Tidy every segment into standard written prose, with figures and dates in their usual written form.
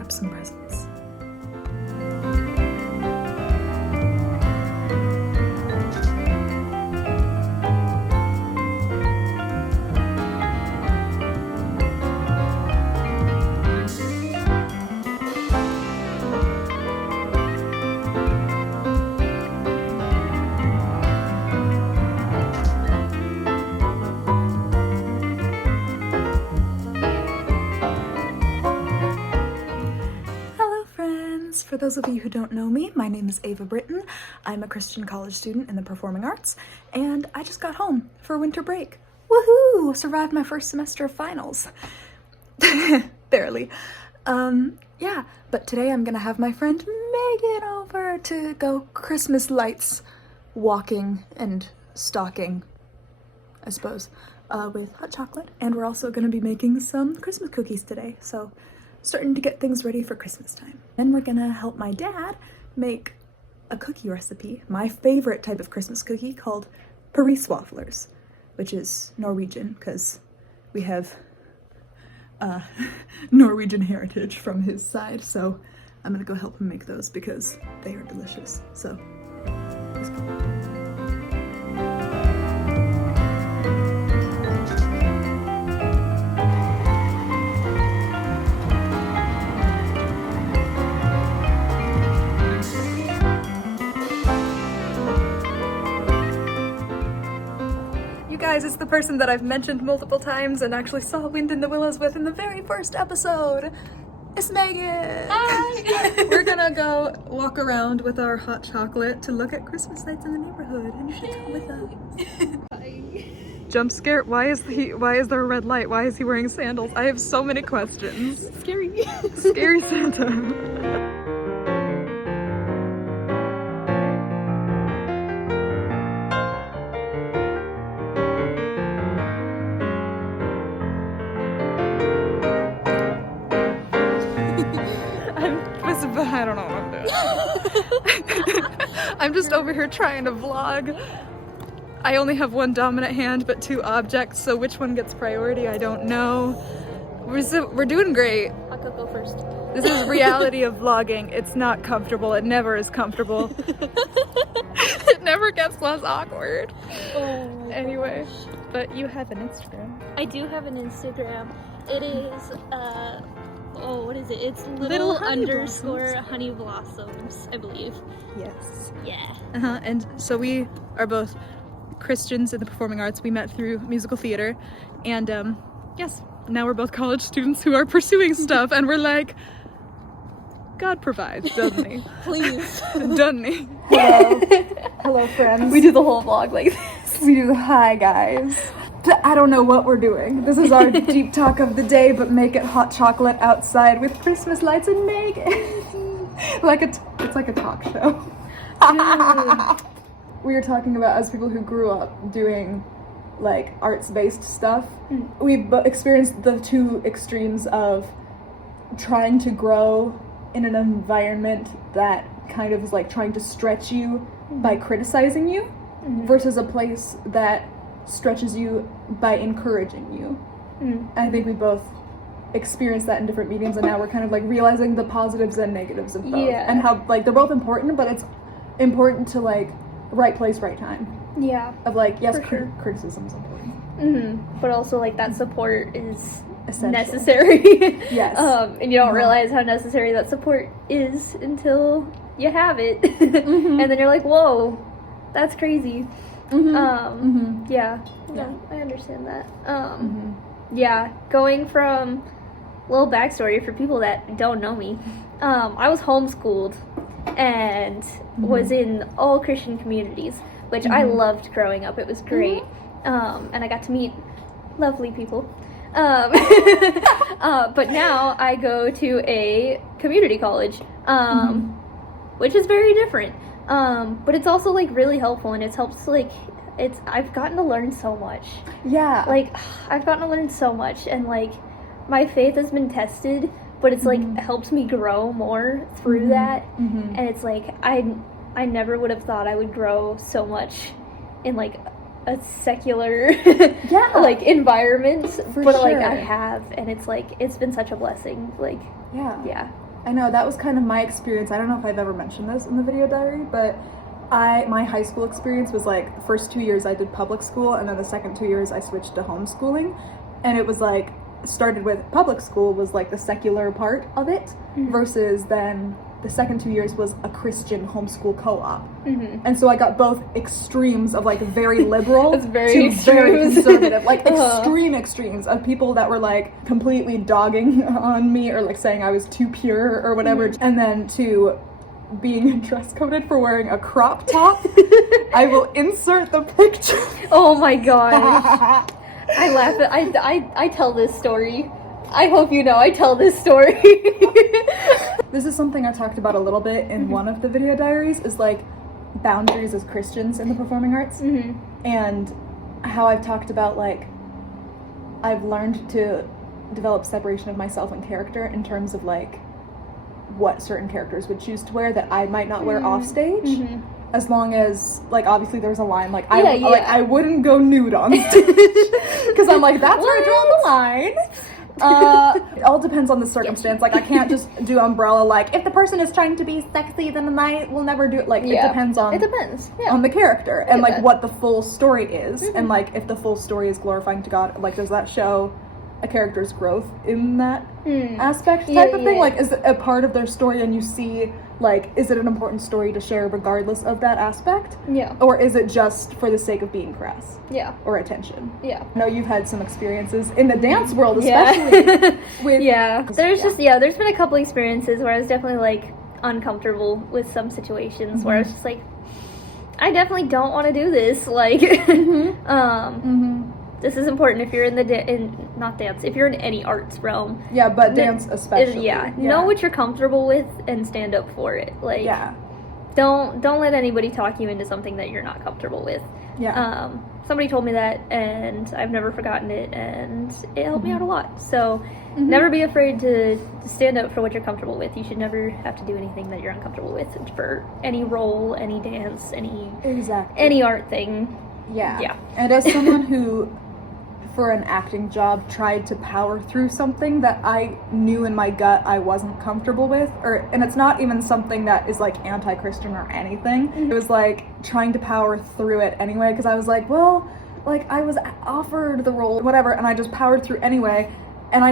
wrap some presents. For those of you who don't know me, my name is Ava Britton. I'm a Christian college student in the performing arts, and I just got home for winter break. Woohoo! Survived my first semester of finals. Barely. Yeah, but today I'm gonna have my friend Megan over to go Christmas lights walking and stalking, I suppose, with hot chocolate. And we're also gonna be making some Christmas cookies today, so starting to get things ready for Christmas time. Then we're gonna help my dad make a cookie recipe, my favorite type of Christmas cookie, called Paris wafflers, which is Norwegian because we have Norwegian heritage from his side. So I'm gonna go help him make those because they are delicious. So let's go. Guys, it's the person that I've mentioned multiple times and actually saw Wind in the Willows with in the very first episode. It's Megan! Hi! We're gonna go walk around with our hot chocolate to look at Christmas lights in the neighborhood, and you should come with us. Hi. Jump scare? Why is there a red light? Why is he wearing sandals? I have so many questions. Scary. Scary Santa. I don't know what I'm doing. I'm just over here trying to vlog. I only have one dominant hand but two objects, so which one gets priority, I don't know. We're doing great. I'll go first. This is reality of vlogging. It's not comfortable. It never is comfortable. It never gets less awkward. Oh. Anyway, but you have an Instagram. I do have an Instagram. It is, what is it? It's Little honey _honey blossoms, I believe. Yes. Yeah. And so we are both Christians in the performing arts. We met through musical theater, and yes, now we're both college students who are pursuing stuff, and we're like, God provides, doesn't he? Please. Doesn't he? Hello. Hello, friends. We do the whole vlog like this. We do the hi, guys. I don't know what we're doing. This is our deep talk of the day, but make it hot chocolate outside with Christmas lights and make it. It's like a talk show. We were talking about, as people who grew up doing like arts-based stuff, we've experienced the two extremes of trying to grow in an environment that kind of is like trying to stretch you by criticizing you versus a place that stretches you by encouraging you. I think we both experienced that in different mediums, and now we're kind of like realizing the positives and negatives of both, and how like they're both important, but it's important to like right place, right time. Yeah. Of like, yes, sure. criticism is important. But also like that support is Essential. necessary. Yes. And you don't realize how necessary that support is until you have it. And then you're like, whoa, that's crazy. Yeah. No, I understand that. Yeah, going from, little backstory for people that don't know me, I was homeschooled and was in all Christian communities, which I loved growing up. It was great. And I got to meet lovely people. But now I go to a community college, which is very different. But it's also like really helpful, and it's helped like I've gotten to learn so much. Yeah. Like I've gotten to learn so much, and like my faith has been tested, but it's like helped me grow more through that. And it's like I never would have thought I would grow so much in like a secular like environment, but like I have, and it's like it's been such a blessing. Like yeah. I know, that was kind of my experience. I don't know if I've ever mentioned this in the video diary, but my high school experience was like, the first 2 years I did public school, and then the second 2 years I switched to homeschooling. And it was like, started with public school was like the secular part of it, versus then the second 2 years was a Christian homeschool co-op. And so I got both extremes of like very liberal That's very to very extremes. conservative, like extreme extremes of people that were like completely dogging on me or like saying I was too pure or whatever, and then to being dress coded for wearing a crop top. I will insert the picture. Oh my gosh. I laugh at I tell this story. I hope you know I tell this story. This is something I talked about a little bit in one of the video diaries, is like boundaries as Christians in the performing arts, and how I've talked about like I've learned to develop separation of myself and character in terms of like what certain characters would choose to wear that I might not wear off stage, as long as like obviously there's a line like I wouldn't go nude on stage because I'm like that's where I draw the line. It all depends on the circumstance. Like I can't just do umbrella. Like if the person is trying to be sexy, then I will never do it. Like it depends on on the character and like what the full story is, and like if the full story is glorifying to God, like does that show a character's growth in that aspect type of thing? Like is it a part of their story and you see like is it an important story to share regardless of that aspect? Or is it just for the sake of being crass? Or attention? I know you've had some experiences in the dance world, especially with there's been a couple experiences where I was definitely like uncomfortable with some situations where I was just like, I definitely don't want to do this. Like this is important if you're in the not dance, if you're in any arts realm. But dance especially. Know what you're comfortable with and stand up for it. Like don't let anybody talk you into something that you're not comfortable with. Somebody told me that and I've never forgotten it, and it helped me out a lot. So never be afraid to stand up for what you're comfortable with. You should never have to do anything that you're uncomfortable with for any role, any dance, any art thing. And as someone who for an acting job tried to power through something that I knew in my gut I wasn't comfortable with, and it's not even something that is like anti-Christian or anything. It was like trying to power through it anyway, because I was like, well, like I was offered the role, whatever, and I just powered through anyway, and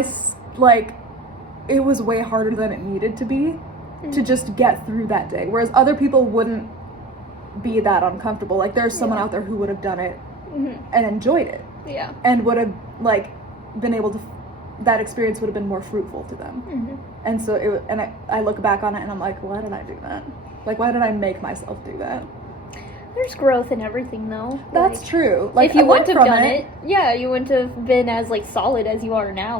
it was way harder than it needed to be to just get through that day, whereas other people wouldn't be that uncomfortable. Like there's someone out there who would have done it and enjoyed it. And would have like been able to, that experience would have been more fruitful to them. And so I look back on it and I'm like, why did I do that? Like why did I make myself do that? There's growth in everything though. That's true. Like if you wouldn't have done it, you wouldn't have been as like solid as you are now.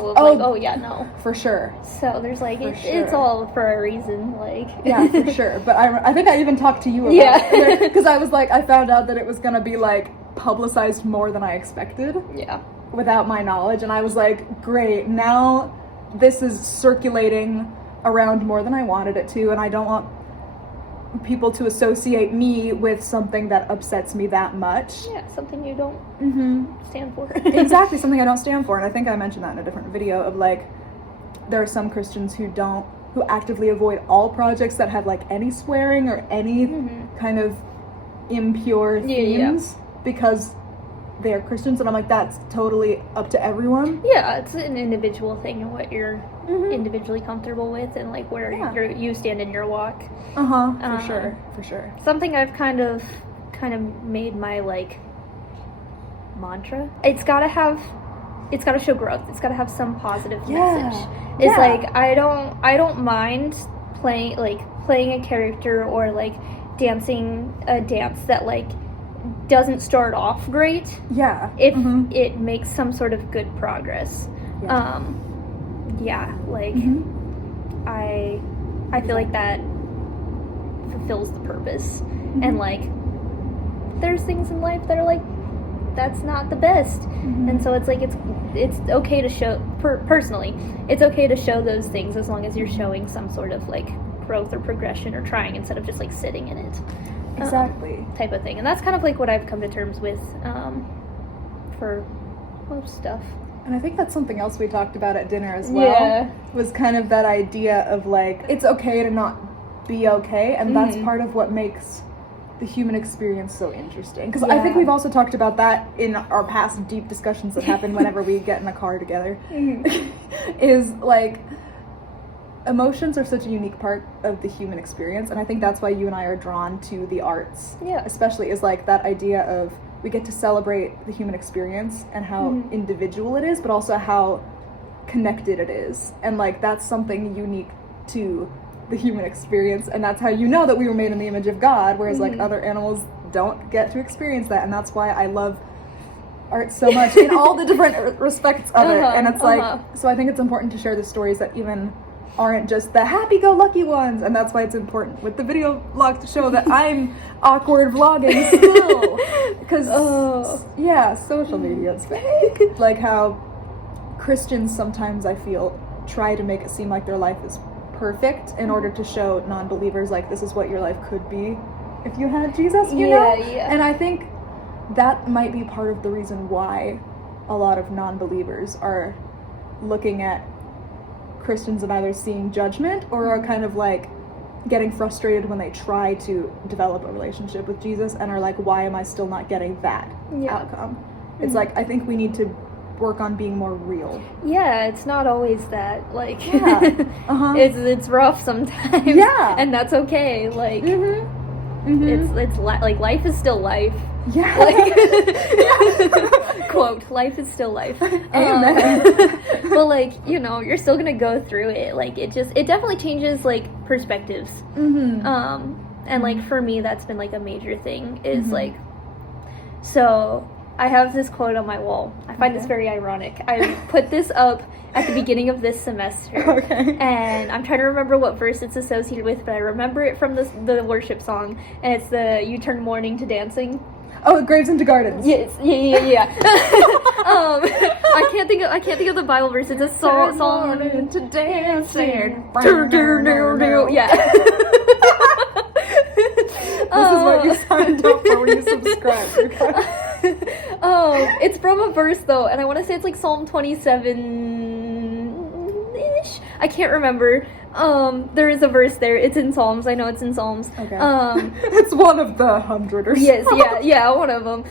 For sure. So there's like it's all for a reason. Like for sure. But I think I even talked to you about it because I was like, I found out that it was gonna be like publicized more than I expected. Without my knowledge, and I was like, great, now this is circulating around more than I wanted it to, and I don't want people to associate me with something that upsets me that much. Something you don't stand for. Exactly, something I don't stand for. And I think I mentioned that in a different video of like, there are some Christians who actively avoid all projects that have like any swearing or any kind of impure themes because they're Christians, and I'm like, that's totally up to everyone. It's an individual thing and what you're individually comfortable with, and like where you stand in your walk. For sure. Something I've kind of made my like mantra. It's gotta show growth. It's gotta have some positive message. It's like I don't mind playing a character or like dancing a dance that like doesn't start off great if it makes some sort of good progress. I feel like that fulfills the purpose. And like there's things in life that are like that's not the best, and so it's like it's okay to show personally it's okay to show those things as long as you're showing some sort of like growth or progression or trying instead of just like sitting in it. Type of thing. And that's kind of like what I've come to terms with for most stuff. And I think that's something else we talked about at dinner as well. Yeah. Was kind of that idea of like, it's okay to not be okay, and that's part of what makes the human experience so interesting. Because I think we've also talked about that in our past deep discussions that happen whenever we get in the car together. Is like, emotions are such a unique part of the human experience, and I think that's why you and I are drawn to the arts. Yeah. Especially is like that idea of we get to celebrate the human experience and how individual it is, but also how connected it is. And like that's something unique to the human experience, and that's how you know that we were made in the image of God, whereas like other animals don't get to experience that. And that's why I love art so much in all the different respects of it. And it's like, so I think it's important to share the stories that even aren't just the happy-go-lucky ones, and that's why it's important with the video vlog to show that I'm awkward vlogging still, because social media is fake. Like how Christians sometimes, I feel, try to make it seem like their life is perfect in order to show non-believers like this is what your life could be if you had Jesus, you know? And I think that might be part of the reason why a lot of non-believers are looking at Christians and either seeing judgment or are kind of like getting frustrated when they try to develop a relationship with Jesus and are like, why am I still not getting that outcome? It's like, I think we need to work on being more real. Yeah, it's not always that. Like, it's rough sometimes. Yeah. And that's okay. Like, it's like life is still life. Yeah. Like, quote, life is still life. Amen. But like, you know, you're still gonna go through it. Like, it definitely changes like perspectives. And like for me, that's been like a major thing is like, so I have this quote on my wall. I find this very ironic. I put this up at the beginning of this semester. And I'm trying to remember what verse it's associated with, but I remember it from the worship song, and it's the "You Turn Mourning to Dancing." Oh, Graves into Gardens. Yes, yeah. I can't think of the Bible verse. It's a song to dancing. Yeah. This is what you signed up for when you subscribed. It's from a verse though, and I want to say it's like Psalm 27-ish. I can't remember. There is a verse there. It's in Psalms. I know it's in Psalms. Okay. It's one of the 100 or so. Yes, yeah, one of them.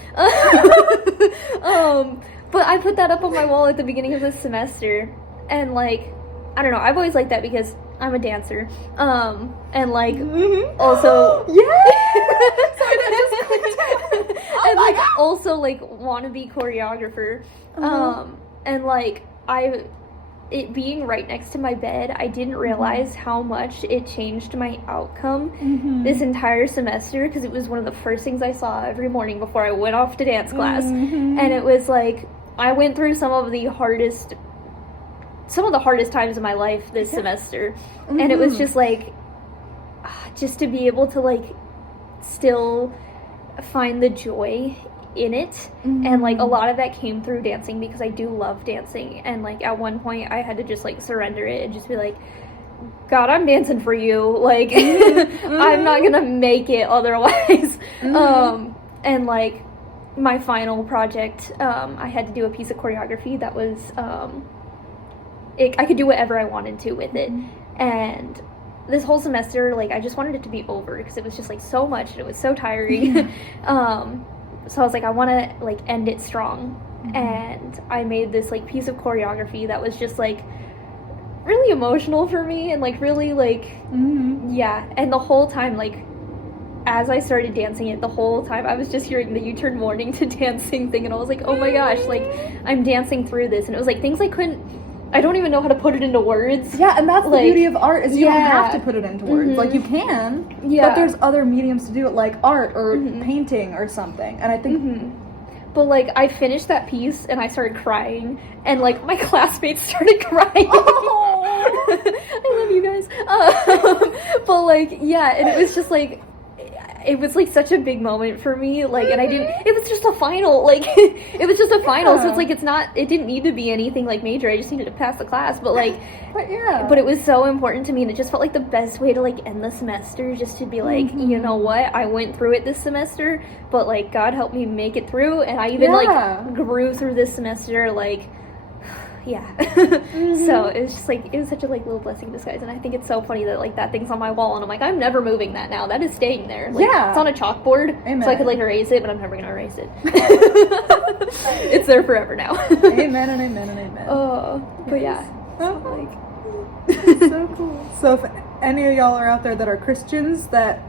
But I put that up on my wall at the beginning of this semester, and like, I don't know. I've always liked that because I'm a dancer. And like, also, and like also like wannabe choreographer. And like it being right next to my bed, I didn't realize how much it changed my outcome this entire semester, because it was one of the first things I saw every morning before I went off to dance class. And it was like, I went through some of the hardest times of my life this semester. And it was just like, just to be able to like still find the joy in it. And like a lot of that came through dancing, because I do love dancing, and like at one point I had to just like surrender it and just be like, God, I'm dancing for you, like I'm not gonna make it otherwise. And like my final project, I had to do a piece of choreography that was I could do whatever I wanted to with it. And this whole semester, like, I just wanted it to be over because it was just like so much and it was so tiring. So I was like, I want to like end it strong. And I made this like piece of choreography that was just like really emotional for me, and like really like and the whole time, like as I started dancing it, the whole time I was just hearing the "You Turn Mourning to Dancing" thing, and I was like, oh my gosh, like I'm dancing through this. And it was like things I don't even know how to put it into words. Yeah, and that's like, the beauty of art, is you don't have to put it into words. Like, you can, but there's other mediums to do it, like art or painting or something. And I think... But, like, I finished that piece, and I started crying, and, like, my classmates started crying. I love you guys. But, like, yeah, and it was just, like... It was like such a big moment for me, like, and it was just a final, like, it was just a final, so it's like, it didn't need to be anything like major, I just needed to pass the class, but like, but it was so important to me, and it just felt like the best way to like end the semester, just to be like, you know what, I went through it this semester, but like, God helped me make it through, and I even like grew through this semester, like, yeah. So it was just like, it was such a like little blessing in disguise, and I think it's so funny that like that thing's on my wall, and I'm like, I'm never moving that now. That is staying there. Like, Yeah. it's on a chalkboard, Amen. so I could like erase it, but I'm never gonna erase it. It's there forever now. Amen and amen and amen. But yeah, Oh, like so cool. So if any of y'all are out there that are Christians, that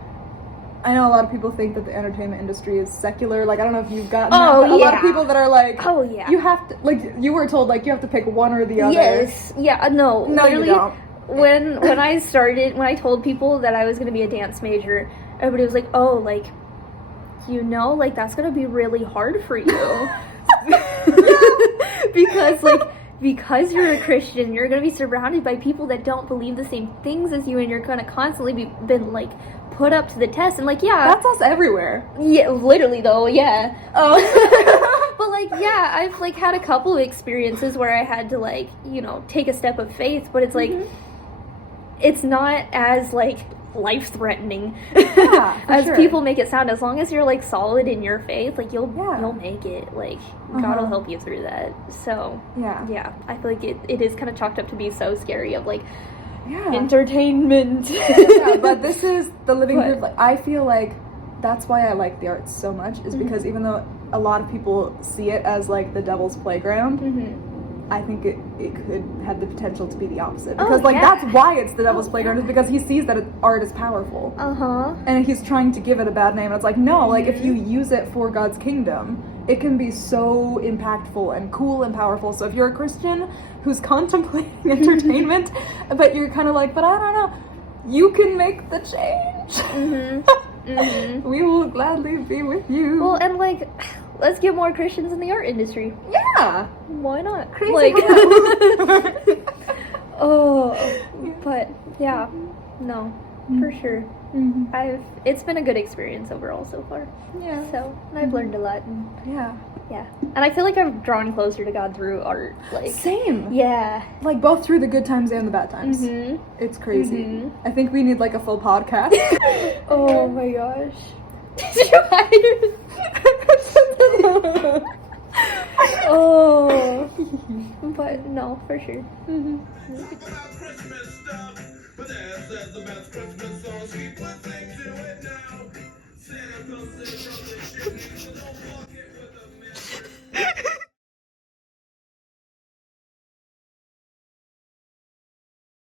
I know a lot of people think that the entertainment industry is secular. Like, I don't know if you've gotten that, but a lot of yeah. people that are like, oh yeah. you have to, like, you were told, like, you have to pick one or the other. Yes. Yeah. No. No, you literally, don't. when I told people that I was gonna be a dance major, everybody was like, "Oh, like, you know, like that's gonna be really hard for you," because you're a Christian, you're gonna be surrounded by people that don't believe the same things as you, and you're gonna constantly been like put up to the test. And like, yeah, That's us everywhere. yeah, literally though, yeah. Oh. But like, yeah, I've like had a couple of experiences where I had to like, you know, take a step of faith, but it's like, it's not as like life-threatening Yeah, for as sure. people make it sound. As long as you're like solid in your faith, like you'll make it. Like God will help you through that. So yeah, I feel like it is kind of chalked up to be so scary of like entertainment. Yeah, but this is the living But- proof. Like, I feel like that's why I like the arts so much, is because even though a lot of people see it as like the devil's playground, I think it could have the potential to be the opposite. Because that's why it's the devil's playground, is because he sees that art is powerful. And he's trying to give it a bad name. And it's like, no, like if you use it for God's kingdom, it can be so impactful and cool and powerful. So if you're a Christian who's contemplating entertainment, but you're kind of like, but I don't know, you can make the change. We will gladly be with you. Well, and like, let's get more Christians in the art industry. Yeah. Why not? Crazy Like, how- but yeah, no, for sure. It's been a good experience overall so far. Yeah. So and I've learned a lot. And, Yeah. yeah, and I feel like I've drawn closer to God through art. Like, Same. yeah. Like both through the good times and the bad times. It's crazy. I think we need like a full podcast. Oh my gosh. Did you hire? Oh, but no, for sure. Christmas stuff, but that's the best Christmas songs